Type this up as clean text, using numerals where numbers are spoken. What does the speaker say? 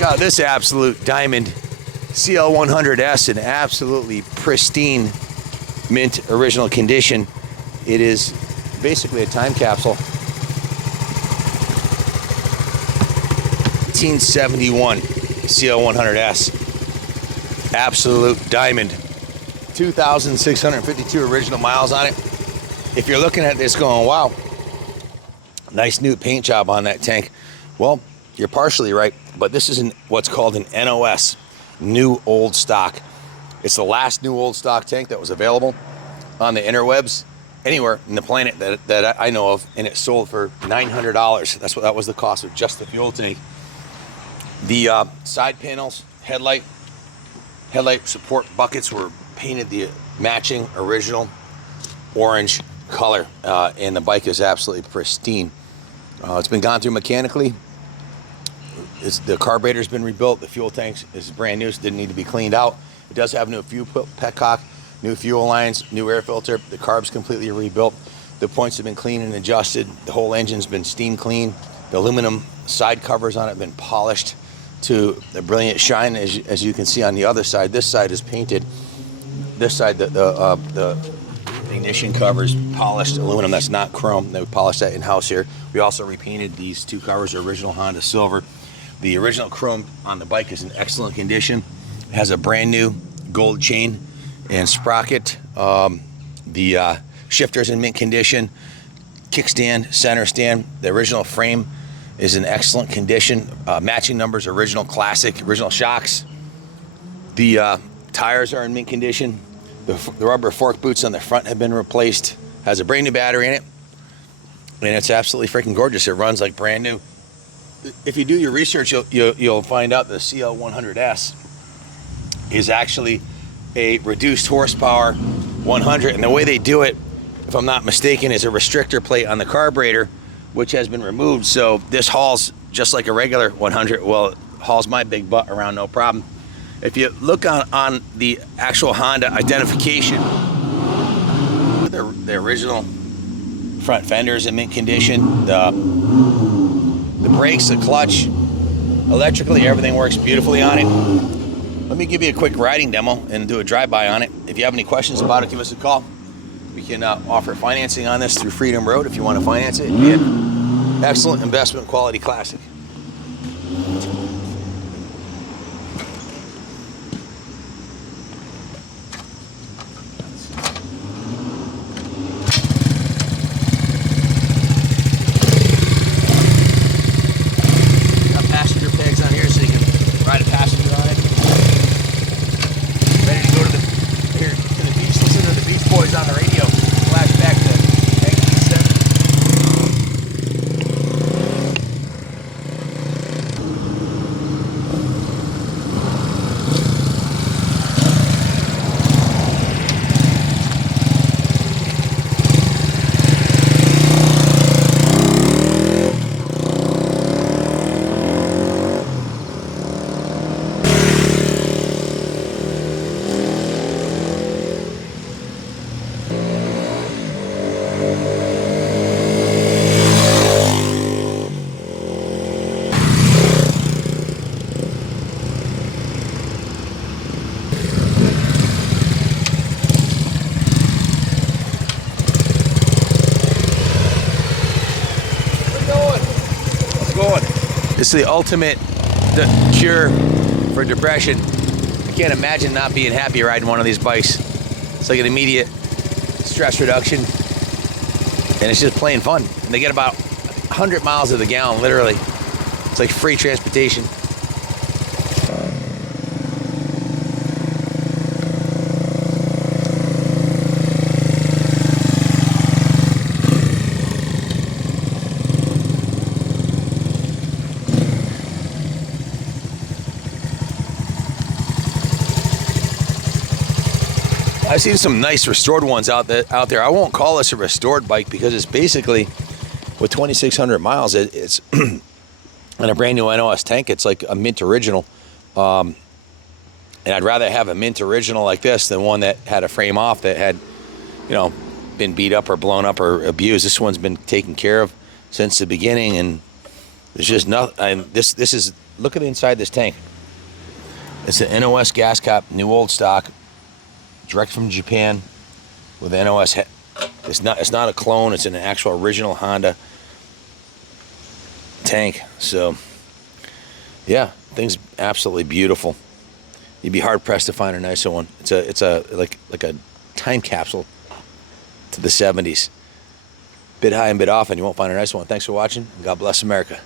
Check out this absolute diamond CL100S in absolutely pristine mint original condition. It is basically a time capsule. 1971 CL100S. Absolute diamond. 2,652 original miles on it. If you're looking at this going, wow, nice new paint job on that tank. Well, you're partially right, but this is what's called an NOS, new old stock. It's the last new old stock tank that was available on the interwebs anywhere in the planet that I know of, and it sold for $900. That was the cost of just the fuel tank. The side panels, headlight support buckets were painted the matching original orange color, and the bike is absolutely pristine. It's been gone through mechanically. The carburetor's been rebuilt. The fuel tank is brand new, so it didn't need to be cleaned out. It does have new fuel petcock, new fuel lines, new air filter. The carb's completely rebuilt. The points have been cleaned and adjusted. The whole engine's been steam cleaned. The aluminum side covers on it have been polished to a brilliant shine, as you can see on the other side. This side is painted. This side, the ignition covers polished aluminum. That's not chrome. They polished that in-house here. We also repainted these two covers, original Honda silver. The original chrome on the bike is in excellent condition. It has a brand new gold chain and sprocket. The shifter's in mint condition. Kickstand, center stand. The original frame is in excellent condition. Matching numbers, original classic, original shocks. The tires are in mint condition. The rubber fork boots on the front have been replaced. Has a brand new battery in it. And it's absolutely freaking gorgeous. It runs like brand new. If you do your research, you'll find out the CL100S is actually a reduced horsepower 100. And the way they do it, if I'm not mistaken, is a restrictor plate on the carburetor, which has been removed. So this hauls just like a regular 100. Well, it hauls my big butt around no problem. If you look on the actual Honda identification, the original front fenders in mint condition, the brakes, the clutch, electrically, everything works beautifully on it. Let me give you a quick riding demo and do a drive-by on it. If you have any questions about it, give us a call. We can offer financing on this through Freedom Road if you want to finance it. It'd be an excellent investment quality classic. Ride a passenger on it. Ready to go to the beach, listen to the Beach Boys on the radio. Flashback to 1987. Going. This is the ultimate cure for depression. I can't imagine not being happy riding one of these bikes. It's like an immediate stress reduction, and it's just plain fun. And they get about 100 miles to the gallon, literally. It's like free transportation. I've seen some nice restored ones out there. I won't call this a restored bike because it's basically, with 2,600 miles, it's on a brand new NOS tank. It's like a mint original. And I'd rather have a mint original like this than one that had a frame off that had, you know, been beat up or blown up or abused. This one's been taken care of since the beginning, and there's just nothing. This is look at inside this tank. It's an NOS gas cap, new old stock, direct from Japan with NOS. It's not a clone. It's an actual original Honda tank. So yeah, thing's absolutely beautiful. You'd be hard pressed to find a nicer one. It's a like a time capsule to the 70s. Bid high and bid off, and you won't find a nice one. Thanks for watching, and God bless America.